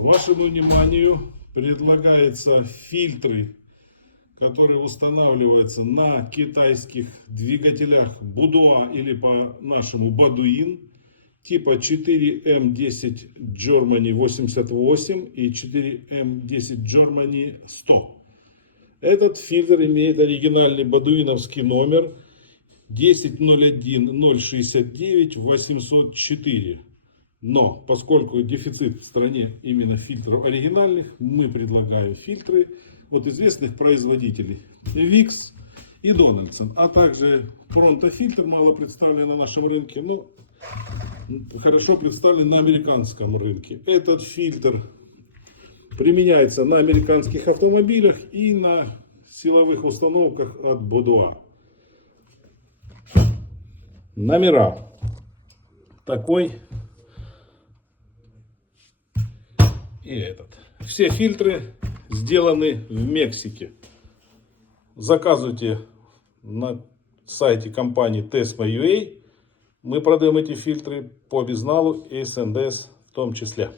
Вашему вниманию предлагаются фильтры, которые устанавливаются на китайских двигателях Будуа или по-нашему Бадуин типа 4M10 Germany 88 и 4M10 Germany 100. Этот фильтр имеет оригинальный бадуиновский номер 1001 069 804. Но поскольку дефицит в стране именно фильтров оригинальных, мы предлагаем фильтры от известных производителей VIX и Donaldson, а также Pronto фильтр мало представлен на нашем рынке, но хорошо представлен на американском рынке. Этот фильтр применяется на американских автомобилях и на силовых установках от Бодуа. Номера. Такой и этот. Все фильтры сделаны в Мексике. Заказывайте на сайте компании Tesma.ua. Мы продаем эти фильтры по безналу и СНДС в том числе.